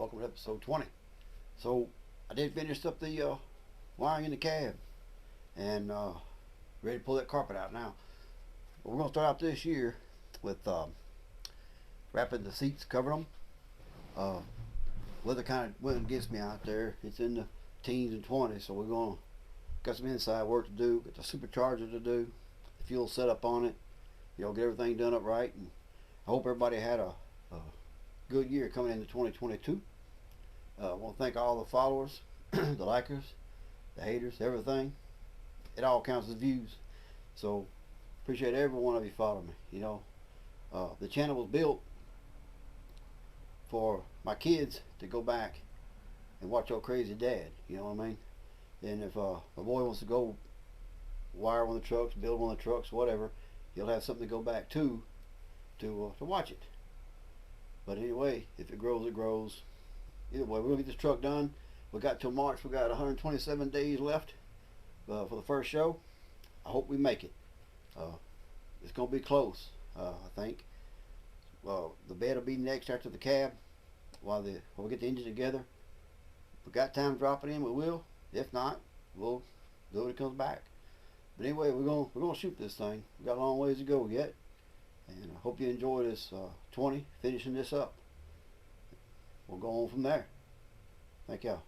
Welcome to episode 20. So I did finish up the wiring in the cab and ready to pull that carpet out now. But we're going to start out this year with wrapping the seats, covering them. Weather kind of went against me out there. It's in the teens and 20s, so we're going to got some inside work to do, got the supercharger to do, the fuel setup on it, get everything done up right. And I hope everybody had a good year coming into 2022. I want to thank all the followers, the likers, the haters, everything. It all counts as views. So appreciate every one of you following me. The channel was built for my kids to go back and watch your crazy dad. You know what I mean? And if a boy wants to go wire one of the trucks, build one of the trucks, whatever, he'll have something to go back to watch it. But anyway, if it grows, it grows. Either way, we're going to get this truck done. We got till March. We got 127 days left for the first show. I hope we make it. It's going to be close, I think. The bed will be next after the cab while we get the engine together. If we got time to drop it in, we will. If not, we'll do it when it comes back. But anyway, we're gonna shoot this thing. We got a long ways to go yet. And I hope you enjoy this 20, finishing this up. We'll go on from there. Thank y'all.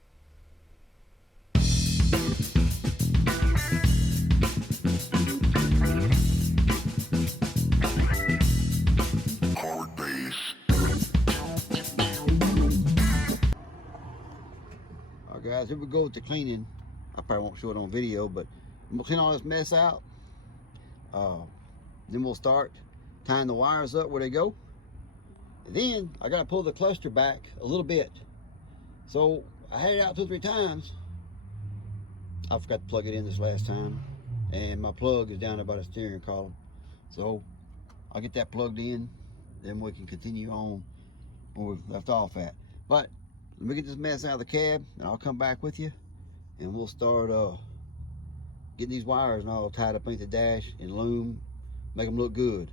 Alright guys, here we go with the cleaning. I probably won't show it on video, but I'm gonna clean all this mess out. Then we'll start tying the wires up where they go. And then I gotta pull the cluster back a little bit. So I had it out 2 or 3 times. I forgot to plug it in this last time, and my plug is down there by the steering column. So I'll get that plugged in, then we can continue on where we've left off at. But let me get this mess out of the cab, and I'll come back with you, and we'll start getting these wires and all tied up underneath the dash and loom, make them look good.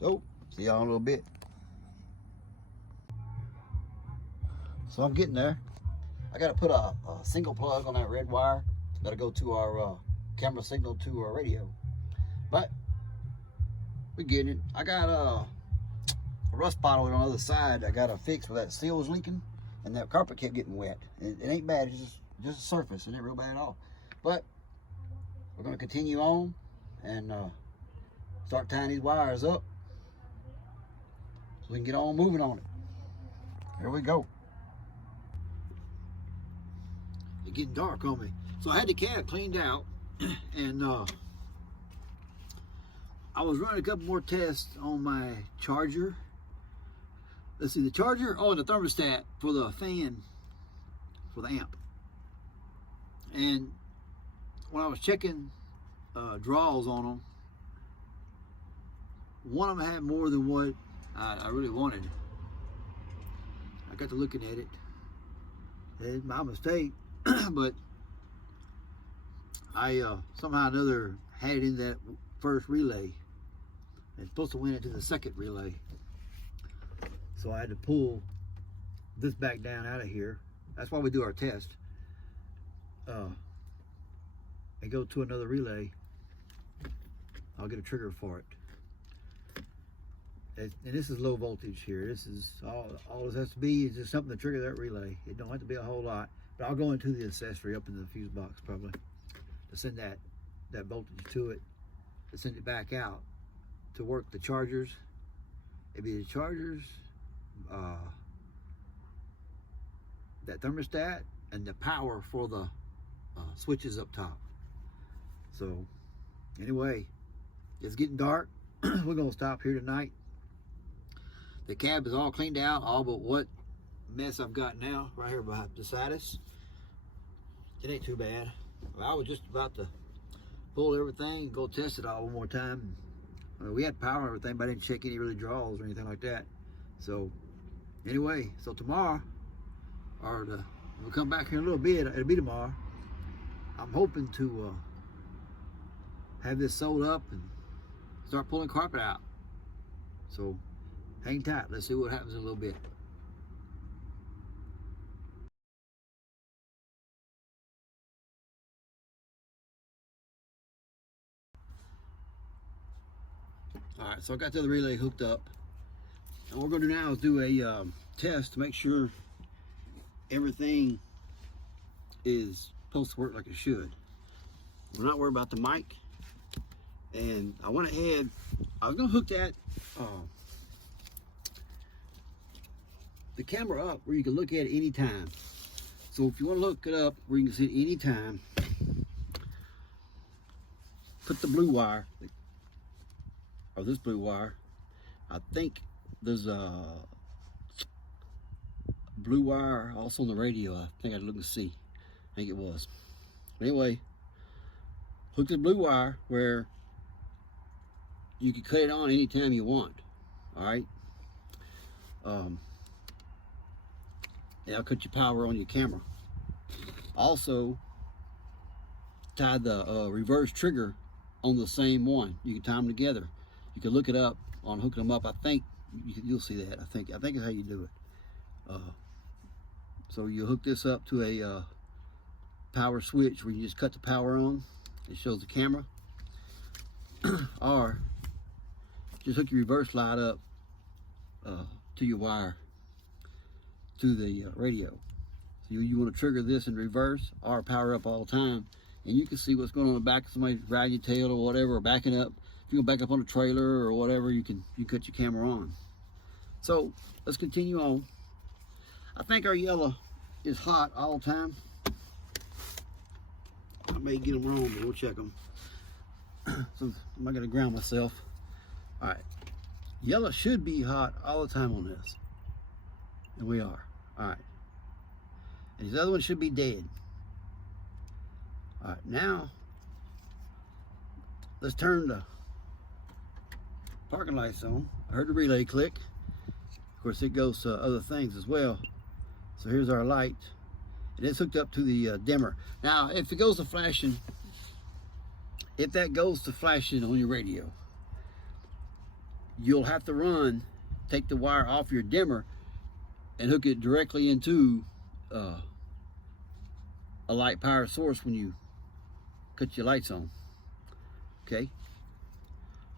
So see y'all in a little bit. So I'm getting there. I got to put a single plug on that red wire. Got to go to our camera signal to our radio. But we're getting it. I got a rust bottle on the other side. I got to fix where that seal was leaking, and that carpet kept getting wet. It ain't bad. It's just a surface. It ain't real bad at all. But we're going to continue on and start tying these wires up so we can get on moving on it. Here we go. It's getting dark on me. So I had the cab cleaned out, and I was running a couple more tests on my charger. Let's see, the charger, and the thermostat for the fan, for the amp. And when I was checking draws on them, one of them had more than what I really wanted. I got to looking at it. It's my mistake, but I somehow or another had it in that first relay. It's supposed to win it to the second relay. So I had to pull this back down out of here. That's why we do our test. And go to another relay. I'll get a trigger for it. And this is low voltage here. This is all this has to be is just something to trigger that relay. It don't have to be a whole lot, but I'll go into the accessory up in the fuse box probably to send that voltage to it, to send it back out to work the chargers. It'd be the chargers, that thermostat, and the power for the switches up top. So anyway, it's getting dark. We're gonna stop here tonight. The cab is all cleaned out, all but what mess I've got now right here beside us. It ain't too bad. I was just about to pull everything and go test it all one more time. We had power and everything, but I didn't check any really draws or anything like that. So anyway, so tomorrow, we'll come back here in a little bit. It'll be tomorrow. I'm hoping to have this sold up and start pulling carpet out. So hang tight. Let's see what happens in a little bit. Alright, so I got the other relay hooked up. And what we're going to do now is do a test to make sure everything is supposed to work like it should. We're not worried about the mic. And I went ahead, I was going to hook that the camera up where you can look at it anytime. So if you want to look it up where you can see it anytime, put the blue wire, or this blue wire. I think there's a blue wire also on the radio. I think I'd look and see. I think it was. Anyway, hook the blue wire where you can cut it on anytime you want. All right. That'll cut your power on your camera. Also, tie the reverse trigger on the same one. You can tie them together. You can look it up on hooking them up. I think you'll see that. I think it's how you do it. So you hook this up to a power switch where you just cut the power on. It shows the camera. Or just hook your reverse light up to your wire to the radio. So you want to trigger this in reverse or power up all the time, and you can see what's going on in the back of somebody riding your tail or whatever, or backing up. If you go back up on a trailer or whatever, you cut your camera on. So let's continue on. I think our yellow is hot all the time. I may get them wrong, but we'll check them. So I'm not going to ground myself. All right, yellow should be hot all the time on this, and we are. All right, and these other ones should be dead. All right, now let's turn the parking lights on. I heard the relay click. Of course, it goes to other things as well. So here's our light, and it's hooked up to the dimmer. Now, if it goes to flashing, if that goes to flashing on your radio, you'll have to take the wire off your dimmer and hook it directly into a light power source when you cut your lights on. Okay.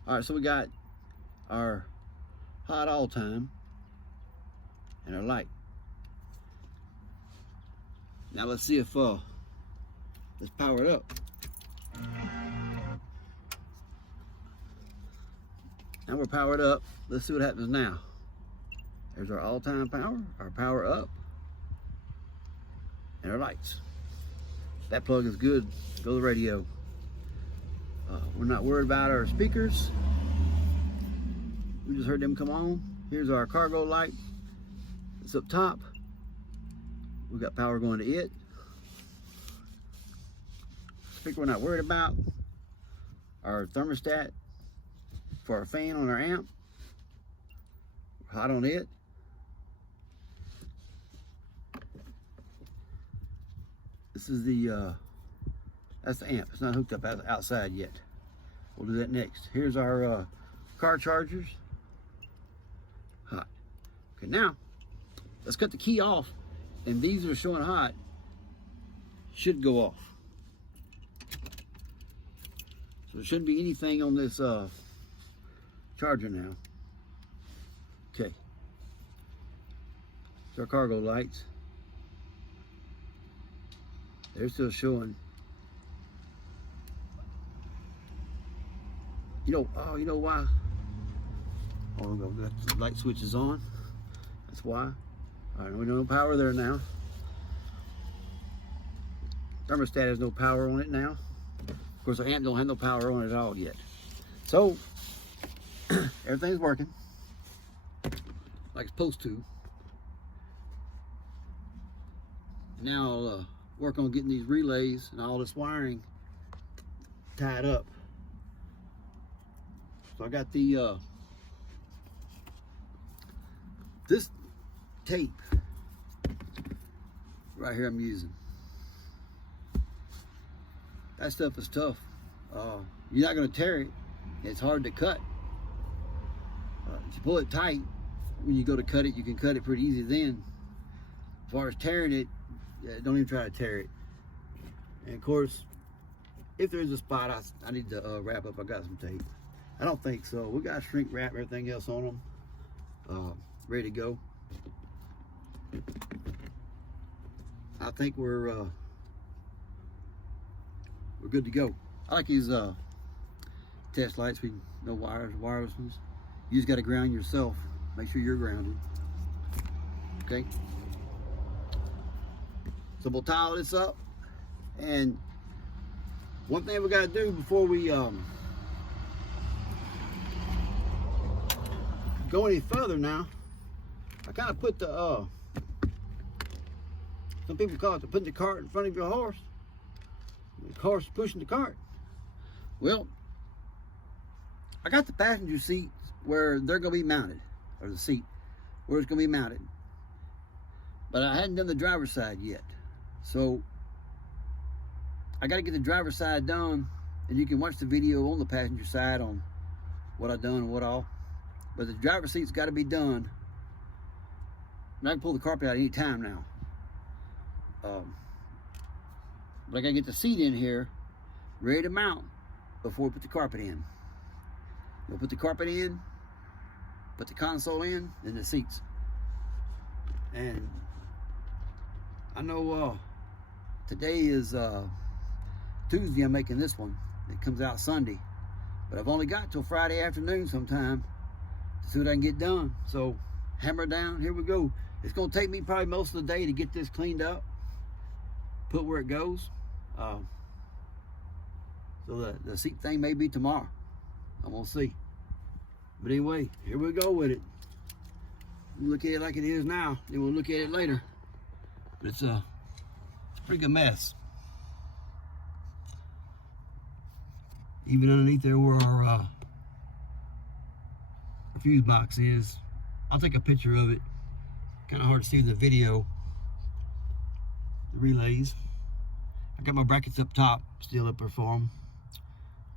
All right, so we got our hot all time and our light. Now let's see if let's power it up. Now we're powered up. Let's see what happens now. There's our all-time power, our power up, and our lights. That plug is good. Go to the radio. We're not worried about our speakers. We just heard them come on. Here's our cargo light. It's up top. We've got power going to it. Speaker we're not worried about. Our thermostat for our fan on our amp. We're hot on it. This is the, that's the amp. It's not hooked up outside yet. We'll do that next. Here's our car chargers. Hot. Okay, now let's cut the key off, and these are showing hot. Should go off. So there shouldn't be anything on this charger now. Okay. It's our cargo lights. They're still showing. You know why? Oh, we got the light switches on. That's why. All right, we know no power there now. Thermostat has no power on it now. Of course, our amp don't have no power on it at all yet. So everything's working like it's supposed to. Now I'll work on getting these relays and all this wiring tied up. So I got the this tape right here I'm using. That stuff is tough. You're not going to tear it. It's hard to cut. If you pull it tight, when you go to cut it, you can cut it pretty easy then. As far as tearing it, don't even try to tear it. And of course, if there's a spot I need to wrap up, I got some tape. I don't think so. We got shrink wrap, everything else on them, ready to go. I think we're good to go. I like these test lights. We no wires, wireless ones. You just got to ground yourself. Make sure you're grounded. Okay. So we'll tie all this up. And one thing we got to do before we go any further now, I kind of put the some people call it putting the cart in front of your horse. The horse pushing the cart. Well, I got the passenger seats where they're going to be mounted, or the seat where it's going to be mounted, but I hadn't done the driver's side yet. So I got to get the driver's side done, and you can watch the video on the passenger side on what I've done and what all. But the driver's seat's got to be done. And I can pull the carpet out any time now. But I got to get the seat in here ready to mount before we put the carpet in. We'll put the carpet in, put the console in, and the seats. And I know today is Tuesday. I'm making this one. It comes out Sunday, but I've only got till Friday afternoon sometime to see what I can get done. So hammer down, here we go. It's going to take me probably most of the day to get this cleaned up, put where it goes. So the seat thing may be tomorrow. I'm going to see. But anyway, here we go with it. We'll look at it like it is now, then we'll look at it later. But it's a pretty good mess. Even underneath there where our fuse box is. I'll take a picture of it. Kind of hard to see in the video. The relays. I got my brackets up top, still up there for them.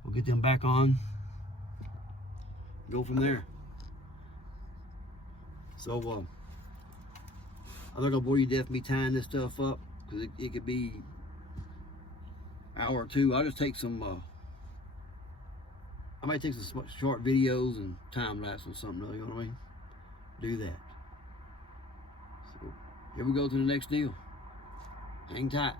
We'll get them back on. Go from there. So I'm not gonna bore you to death me tying this stuff up, because it could be an hour or two. I'll just take some. I might take some short videos and time lapse or something. You know what I mean? Do that. So here we go to the next deal. Hang tight.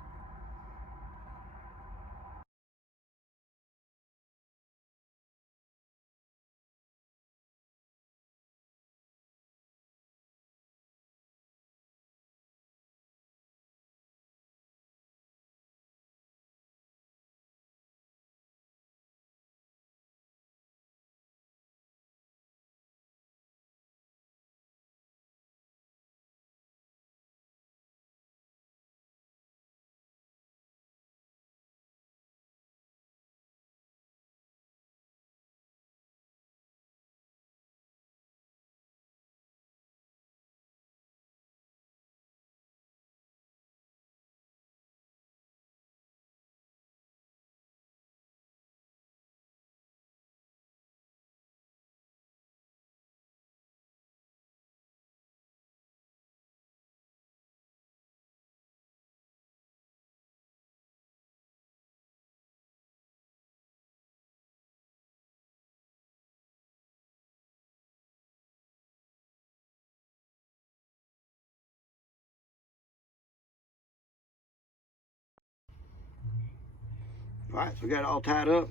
All right, so we got it all tied up,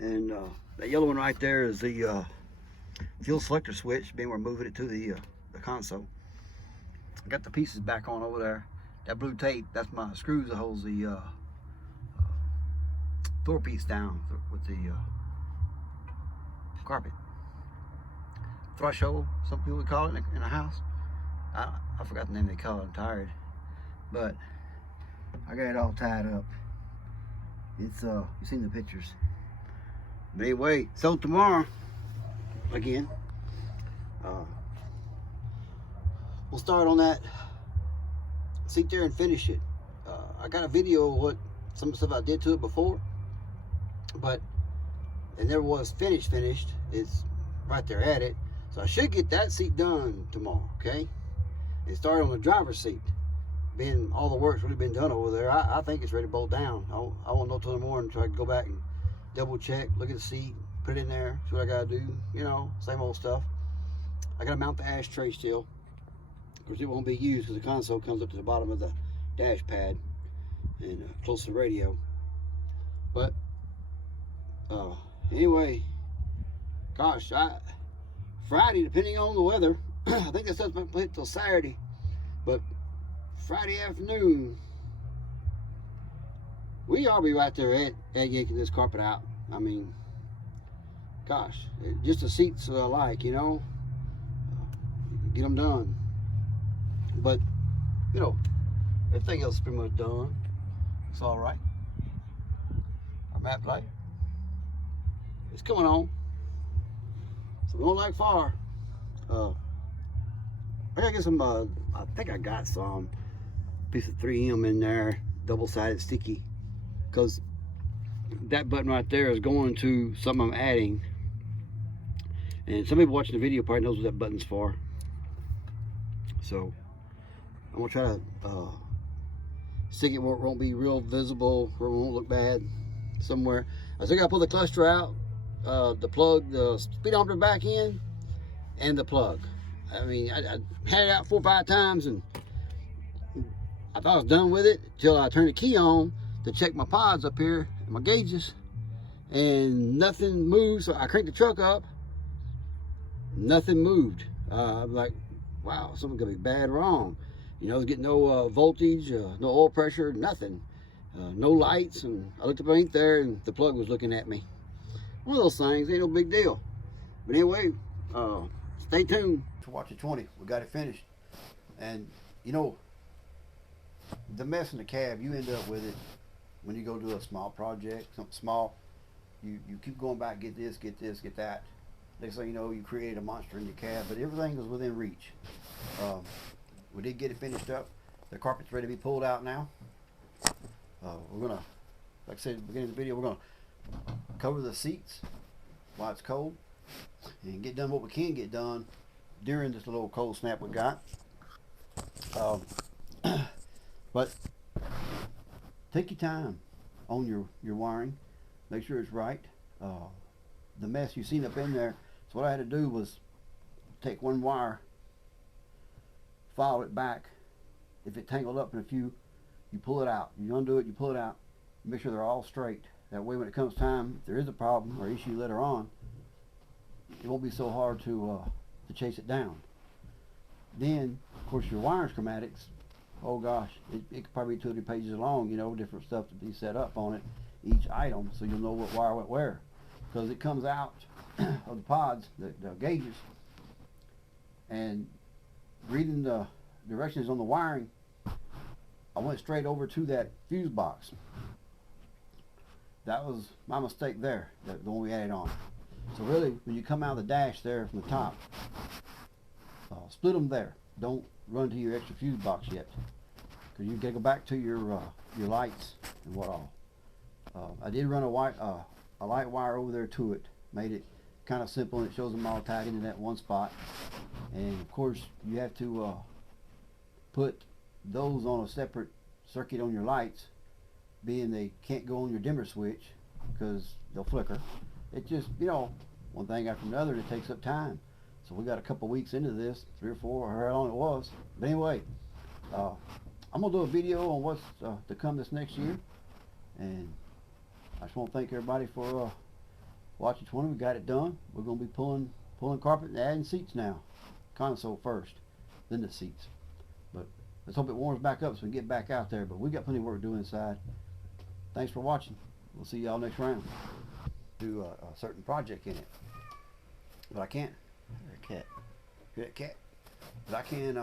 and that yellow one right there is the fuel selector switch, being we're moving it to the console. I got the pieces back on over there. That blue tape, that's my screws that holds the door piece down with the carpet. Threshold, some people would call it in a house. I forgot the name they call it, I'm tired. But I got it all tied up. It's you've seen the pictures. But anyway, so tomorrow again, we'll start on that seat there and finish it. I got a video of what some of the stuff I did to it before, but it never was finished. It's right there at it. So I should get that seat done tomorrow, okay? And start on the driver's seat. Being all the work's really been done over there, I think it's ready to bolt down. I won't know till the morning, so I can go back and double check, look at the seat, put it in there, see what I gotta do, you know, same old stuff. I gotta mount the ashtray still, because it won't be used because the console comes up to the bottom of the dash pad and close to the radio. But anyway, gosh, Friday, depending on the weather, I think that stuff's might play till Saturday, but Friday afternoon, we all be right there at yanking this carpet out. I mean, gosh, just the seats alike, you know, get them done. But, you know, everything else is pretty much done. It's all right. Our map light, it's coming on. So we don't like far. I gotta get some, I think I got some piece of 3M in there, double-sided sticky, because that button right there is going to something I'm adding. And some people watching the video probably knows what that button's for. So I'm gonna try to stick it where it won't be real visible, where it won't look bad somewhere. I still gotta pull the cluster out, the plug, the speedometer back in, and the plug. I mean, I had it out 4 or 5 times and I thought I was done with it until I turned the key on to check my pods up here, my gauges, and nothing moved. So I cranked the truck up, nothing moved. I'm like, wow, something's gonna be bad wrong. You know, I was getting no voltage, no oil pressure, nothing. No lights, and I looked up underneath there and the plug was looking at me. One of those things, ain't no big deal. But anyway, stay tuned. To watch the 20, we got it finished. And you know, the mess in the cab, you end up with it when you go do a small project, something small. You keep going back, get this, get that. Next thing you know, you create a monster in your cab, but everything was within reach. We did get it finished up. The carpet's ready to be pulled out now. We're gonna, like I said at the beginning of the video, we're gonna cover the seats while it's cold and get done what we can get done during this little cold snap we got. But take your time on your wiring. Make sure it's right. The mess you seen up in there, so what I had to do was take one wire, file it back. If it tangled up in a few, you pull it out. You undo it, you pull it out. Make sure they're all straight. That way when it comes time, if there is a problem or issue later on, it won't be so hard to chase it down. Then, of course, your wire schematics, oh gosh, it could probably be 2 or 3 pages long, you know, different stuff to be set up on it, each item, so you'll know what wire went where. Because it comes out of the pods, the gauges, and reading the directions on the wiring, I went straight over to that fuse box. That was my mistake there, the one we added on. So really, when you come out of the dash there from the top, split them there. Don't run to your extra fuse box yet, because you gotta go back to your lights and what all. I did run a light wire over there to it. Made it kind of simple, and it shows them all tied into that one spot. And of course, you have to put those on a separate circuit on your lights, being they can't go on your dimmer switch because they'll flicker. It just, you know, one thing after another, it takes up time. So we got a couple weeks into this, 3 or 4, or how long it was. But anyway, I'm gonna do a video on what's to come this next year, and I just want to thank everybody for watching 20. We got it done. We're gonna be pulling carpet and adding seats now. Console first, then the seats. But let's hope it warms back up so we can get back out there. But we got plenty of work to do inside. Thanks for watching. We'll see y'all next round. Do a certain project in it, but I can't. Hear that cat? Hear that cat? But I can